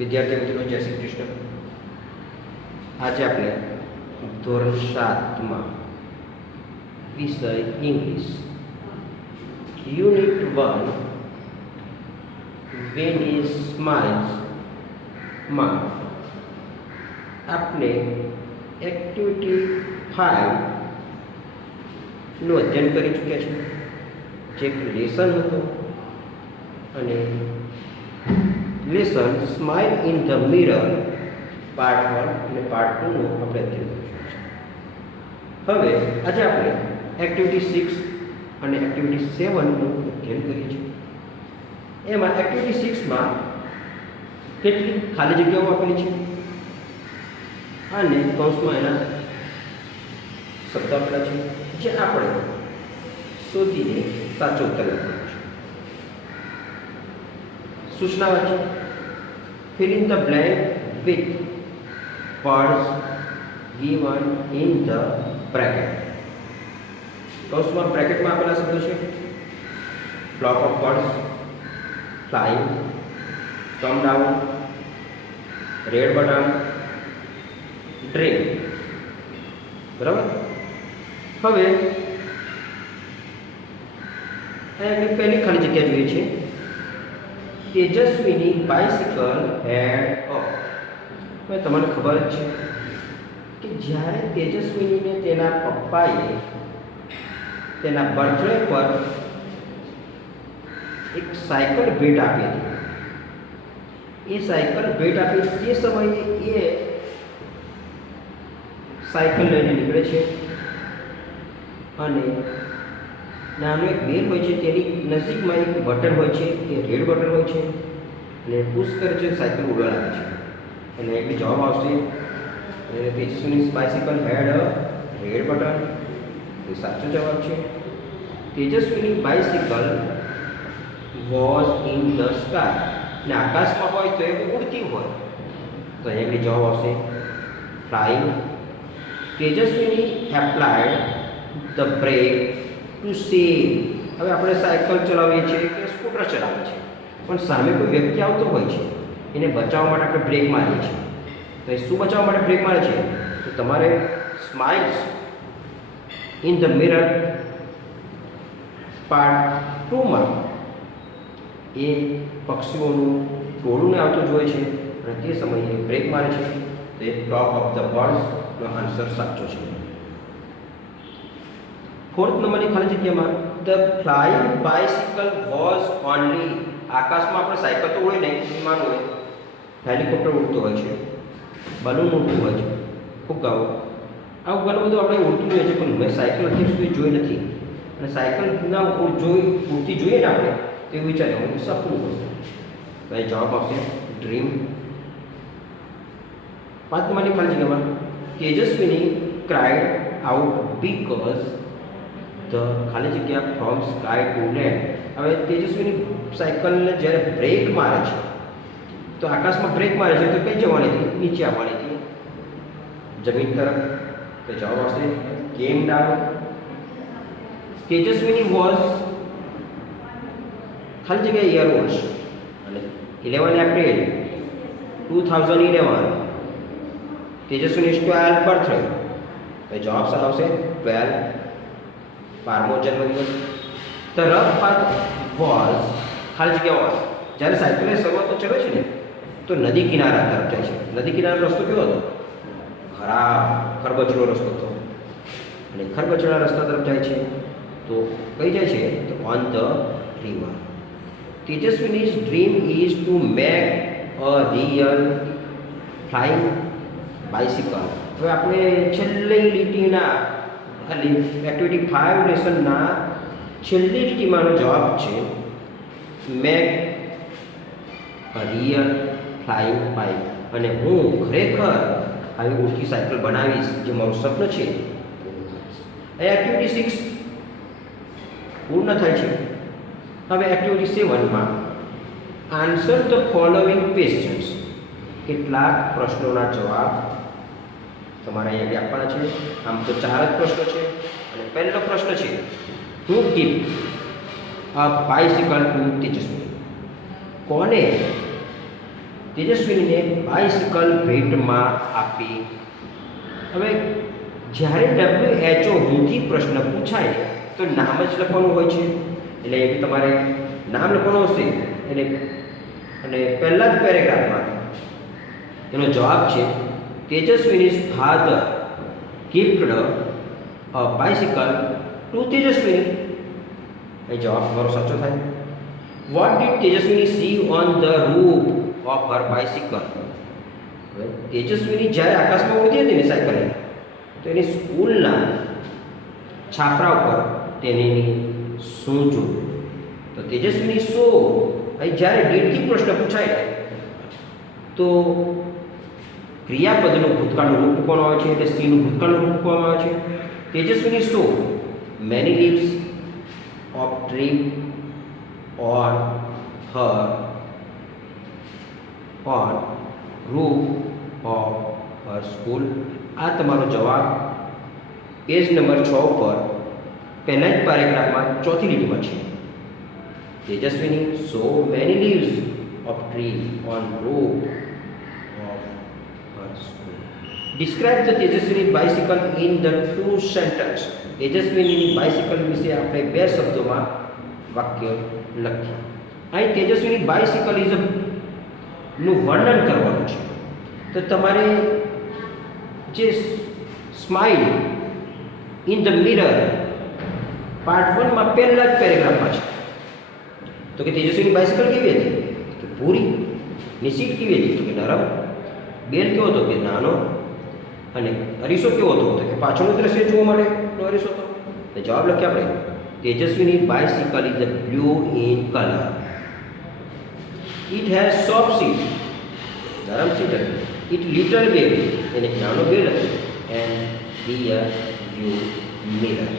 વિદ્યાર્થી મિત્રો જય શ્રી કૃષ્ણ. આજે આપણે ધોરણ 7માં વિષય English unit 1 when he smiles માં આપણે એક્ટિવિટી 5 નું અધ્યયન કરી ચૂક્યા છીએ. જે એક લેસન હતો અને lesson smile in the mirror part 1 અને પાર્ટ 2 નું આપણે અધ્યયન કરીશું. હવે આજે આપણે એક્ટિવિટી 6 અને એક્ટિવિટી 7 નું અધ્યયન કરીએ છીએ. એમાં એક્ટિવિટી 6 માં કેટલી ખાલી જગ્યાઓ આપેલી છે અને કૌંસમાં એના શબ્દ આપેલા છે જે આપણે શોધીને સાચો ઉત્તર લખવાનો છે. સૂચના વાંચો. fill in the blank with words given in the bracket. કૌંસમાં બ્રેકેટમાં આપેલા શબ્દો છે flock of birds, flying, come down, red button, dream. બરાબર. હવે અહીંયા પહેલી ખાલી જગ્યા જોઈએ છે. તેજસ્વીની બાઇસિકલ હેડ અપ. હવે તમને ખબર જ છે કે જ્યારે તેજસ્વીનીને તેના પપ્પાએ તેના બર્થડે પર એક સાયકલ ભેટ આપી હતી. એ સાયકલ ભેટ આપી તે સમયે એ સાયકલ લઈને નીકળે છે અને નાનો એક બેલ હોય છે, તેની નજીકમાં એક બટન હોય છે, એ રેડ બટન હોય છે અને પુશ કરે છે, સાયકલ ઉડવા લાગે છે. અને એક જવાબ આવશે Tejaswini bicycle had a red button. એ સાચો જવાબ છે. Tejaswini bicycle was in the sky. અને આકાશમાં હોય તો એ ઉડતી હોય તો અહીંયા જવાબ આવશે flying. Tejaswini applied the brake to save. હવે આપણે સાયકલ ચલાવીએ છીએ કે સ્કૂટર ચલાવીએ છીએ પણ સામે કોઈ વ્યક્તિ આવતો હોય છે, એને બચાવવા માટે આપણે બ્રેક મારીએ છીએ. તો એ શું બચાવવા માટે બ્રેક મારે છે? તો તમારે smiles in the mirror part 2 માં એ પક્ષીઓનું ટોળુંને આવતું જોઈએ છે અને તે સમયે બ્રેક મારે છે. તો એ ફ્લોક ઓફ ધ બર્ડ્સનો આન્સર સાચો છે. 4th નંબરની ખાલી જગ્યામાં the flying bicycle was only. આકાશમાં આપણે સાયકલ તો ઉડે નહીં, વિમાન હોય, હેલિકોપ્ટર ઉડતું હોય છે, બલૂન ઉડતું હોય છે, ફુગ્ગાઓ, આવું ઘણું બધું આપણે ઉડતું જોઈએ છે પણ મેં સાયકલ અત્યાર સુધી જોઈ નથી. અને સાયકલ ના ઉડતી જોઈએ ને આપણે તો એવું વિચાર્યું હું સપનું હશે. તો એ જવાબ આવશે ડ્રીમ. 5th નંબરની ખાલી જગ્યામાં તેજસ્વીની ક્રાઇડ આઉટ બીકોઝ ધ ખાલી જગ્યા ફ્રોમ સ્કાય ટુ લેન્ડ. હવે તેજસ્વીની સાયકલને જ્યારે બ્રેક મારે છે તો આકાશમાં બ્રેક મારે છે તો કઈ જવાની હતી? નીચે આવવાની હતી, જમીન તરફ. તો જવાબ આવશે કેમ ડાઉન. તેજસ્વીની વોઝ ખાલી જગ્યાએ યર વોઝ અને 11 એપ્રિલ 2011 તેજસ્વીની 12 બર્થડે. તો જવાબ શું આવશે? 12 12મો જન્મદિવસ. ધ રફ પાથ વોઝ ખાલી જગ્યા વોઝ. જ્યારે સાયકલની શરૂઆત તો ચડે છે ને તો નદી કિનારા તરફ જાય છે. નદી કિનારાનો રસ્તો કેવો હતો? ખરાબ ખરબચડો રસ્તો હતો અને ખરબચડા રસ્તા તરફ જાય છે તો કઈ જાય છે? તો on the river. Tejaswini's dream is to make a real flying bicycle. હવે આપણે છેલ્લી લીટીના ખાલી એક્ટિવિટી 5 લેસનના છેલ્લી લીટીમાંનો જવાબ છે make a real flying bike. અને હું ખરેખર આવી ઉડતી સાયકલ બનાવીશ, જે મારું સપનું છે. એ એક્ટિવિટી 6 પૂર્ણ થાય છે. હવે એક્ટિવિટી 7 માં આન્સર ધ ફોલોઈંગ ક્વેશ્ચન્સ. કેટલાક પ્રશ્નોના જવાબ તમારે અહીંયા આપવાના છે. આમ તો 4 જ પ્રશ્નો છે અને પહેલો પ્રશ્ન છે હુ ગિવ અ બાઇસિકલ ટુ તેજસ્વી. કોને તેજસ્વીનીને બાઇસિકલ ભેટમાં આપી. હવે જ્યારે WHO હિન્દી પ્રશ્ન પૂછાય તો નામ જ લખવાનું હોય છે, એટલે એ તમારે નામ લખવાનું હશે એટલે અને પહેલા જ પેરેગ્રાફમાં એનો જવાબ છે Tejaswini's father gifted a bicycle to Tejaswini. એ જવાબ તમારો સાચો થાય. What did Tejaswini see on the roof of her bicycle. Tejaswini જ્યારે આકાશમાં ઉડતી હતી ને સાયકલ, તો એની સ્કૂલના છાપરા ઉપર તેની શું જોયું? તો તેજસ્વીની શો. અહીં જ્યારે ડીડથી પ્રશ્ન પૂછાય તો ક્રિયાપદનું ભૂતકાળનું રૂપ મૂકવાનું આવે છે, એટલે સીનું ભૂતકાળનું રૂપ મૂકવામાં આવે છે. Tejaswini show many leaves of tree on roof of her school. આ તમારો જવાબ પેજ નંબર 6 પર પહેલા જ પેરેગ્રાફમાં ચોથી લીટીમાં છે. Tejaswini saw many leaves of tree on roof of her school. Describe the Tejaswini bicycle in the 2 sentence. Tejaswini bicycle વિશે આપણે 2 શબ્દોમાં વાક્ય લખીએ. અહીં તેજસ્વીની બાઇસિકલ નું વર્ણન કરવાનું છે. તો તમારે જે smile in the mirror part 1 માં પહેલા જ પેરેગ્રાફમાં છે. તો કે તેજસ્વીની બાઇસિકલ કેવી હતી? કે પૂરી. ની સીટ કેવી હતી? તો કે નરમ. બેલ કેવો હતો? કે નાનો. અને અરીસો કેવો હતો? તો કે પાછળનું દ્રશ્ય જોવા માટેનો અરીસો હતો. તો જવાબ લખીએ આપણે Tejaswini bicycle is blue in colour. It has soft seat. નરમ સીટ હતી. It little bell. એને નાનો બેલ હતો. And rear view mirror.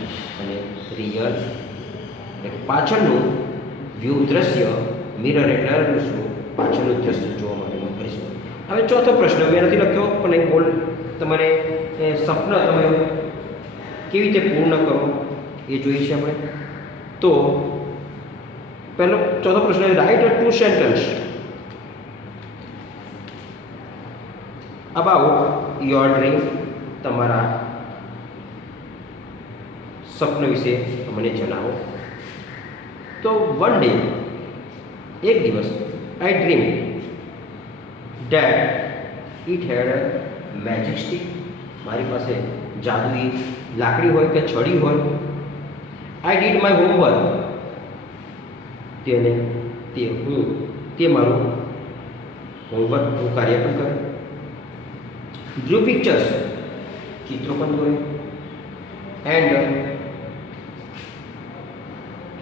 અને રિયર એટલે પાછળનું વ્યૂ દ્રશ્ય, મિરર એટલે શું? પાછળનું દ્રશ્ય જોવા માટેનું કરીશું. હવે ચોથો પ્રશ્ન મેં નથી લખ્યો, પણ એક બોલ તમારે સપના તમે કેવી રીતે પૂર્ણ કરો એ જોઈએ છે આપણે. તો પહેલો ચોથો પ્રશ્ન, write a 2 sentence about your dream. તમારા સ્વપ્ન વિશે મને જણાવો. તો વન ડે, એક દિવસ, I dream that it had a magic stick. મારી પાસે જાદુઈ લાકડી હોય કે છડી હોય. I did my homework. તે મારું હોમવર્ક, હું કાર્ય પણ કરે. ડ્રુ પિક્ચર્સ, ચિત્રો પણ દોરે. And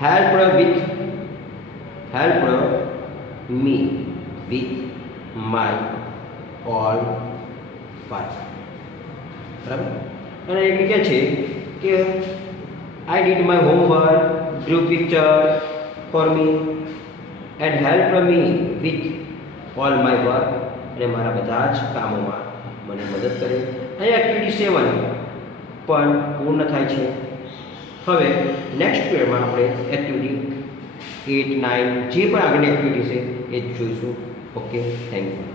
helped me with my all five. બરાબર. અને એ કહે છે કે આઈ did my homework, drew picture for me and help me with all my work. અને મારા બધા જ કામોમાં મને મદદ કરે. અહીં એક્ટિવિટી 7 પણ પૂર્ણ થાય છે. હવે નેક્સ્ટ પીરિયડમાં આપણે એક્ટિવિટી 8, 9 જે પણ આગળની એક્ટિવિટી છે એ જોઈશું. Okay, thank you.